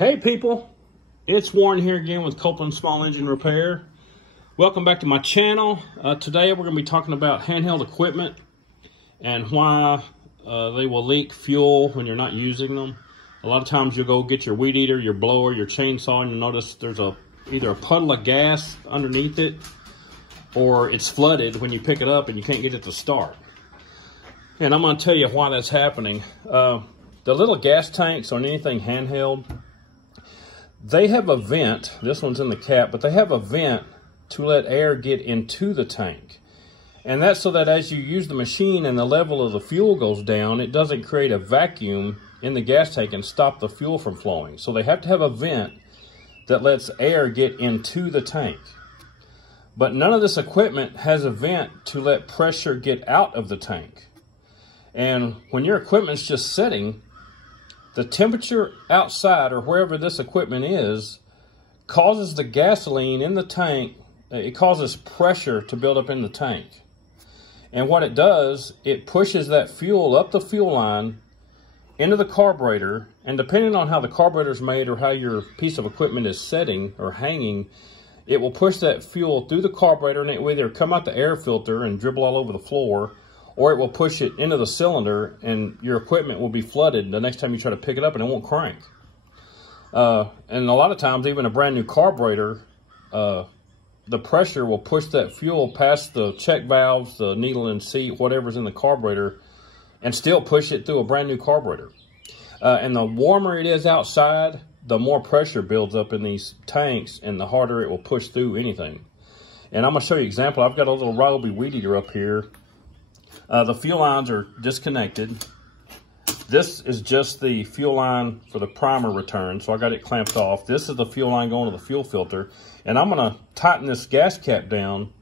Hey people, it's Warren here again with Copeland Small Engine Repair. Welcome back to my channel. Today we're going to be talking about handheld equipment and why they will leak fuel when you're not using them. A lot of times you'll go get your weed eater, your blower, your chainsaw, and you'll notice there's either a puddle of gas underneath it or it's flooded when you pick it up and you can't get it to start. And I'm going to tell you why that's happening. The little gas tanks on anything handheld, they have a vent. This one's in the cap, but they have a vent to let air get into the tank. And that's so that as you use the machine and the level of the fuel goes down, it doesn't create a vacuum in the gas tank and stop the fuel from flowing. So they have to have a vent that lets air get into the tank. But none of this equipment has a vent to let pressure get out of the tank. And when your equipment's just sitting, the temperature outside or wherever this equipment is causes the gasoline in the tank, it causes pressure to build up in the tank. And what it does, it pushes that fuel up the fuel line into the carburetor, and depending on how the carburetor is made or how your piece of equipment is setting or hanging, it will push that fuel through the carburetor and it will either come out the air filter and dribble all over the floor, or it will push it into the cylinder and your equipment will be flooded the next time you try to pick it up and it won't crank. And a lot of times, even a brand new carburetor, the pressure will push that fuel past the check valves, the needle and seat, whatever's in the carburetor, and still push it through a brand new carburetor. And the warmer it is outside, the more pressure builds up in these tanks and the harder it will push through anything. And I'm going to show you an example. I've got a little Ryobi weed eater up here. The fuel lines are disconnected. This is just the fuel line for the primer return, so I got it clamped off. This is the fuel line going to the fuel filter. And I'm going to tighten this gas cap down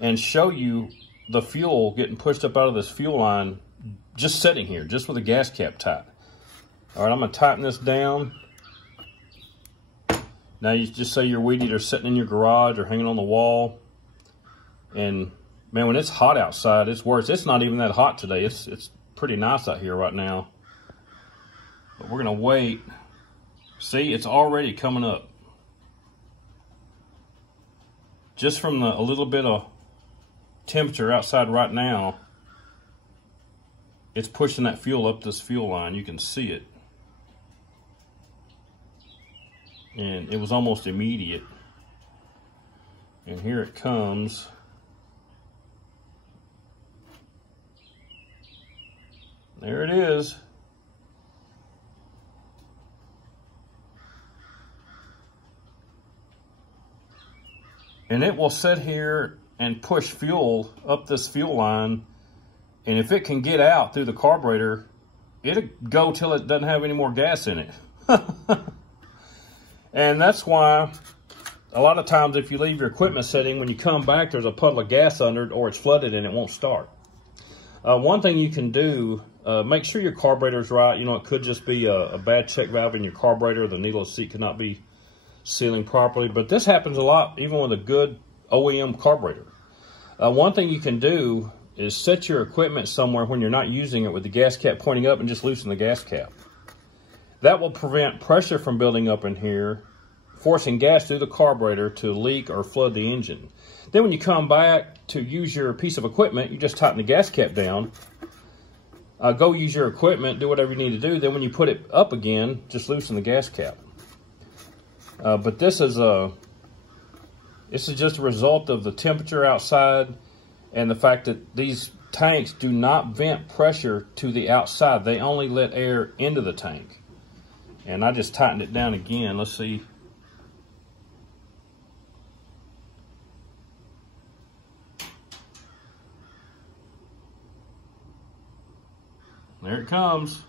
and show you the fuel getting pushed up out of this fuel line just sitting here, just with the gas cap tight. All right, I'm going to tighten this down. Now you just say your weed eater sitting in your garage or hanging on the wall. And man, when it's hot outside, it's worse. It's not even that hot today. It's pretty nice out here right now. But we're going to wait. See, it's already coming up. Just from a little bit of temperature outside right now, it's pushing that fuel up this fuel line. You can see it. And it was almost immediate. And here it comes. There it is. And it will sit here and push fuel up this fuel line. And if it can get out through the carburetor, it'll go till it doesn't have any more gas in it. And that's why a lot of times if you leave your equipment sitting, when you come back, there's a puddle of gas under it or it's flooded and it won't start. One thing you can do, make sure your carburetor's right. You know, it could just be a bad check valve in your carburetor. The needle seat could not be sealing properly. But this happens a lot, even with a good OEM carburetor. One thing you can do is set your equipment somewhere when you're not using it with the gas cap pointing up and just loosen the gas cap. That will prevent pressure from building up in here, forcing gas through the carburetor to leak or flood the engine. Then when you come back to use your piece of equipment, you just tighten the gas cap down, go use your equipment, do whatever you need to do. Then when you put it up again, just loosen the gas cap. But this is just a result of the temperature outside and the fact that these tanks do not vent pressure to the outside. They only let air into the tank. And I just tightened it down again. Let's see. There it comes.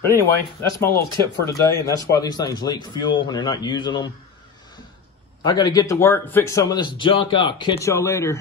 But anyway, that's my little tip for today, and that's why these things leak fuel when you're not using them. I got to get to work and fix some of this junk. I'll catch y'all later.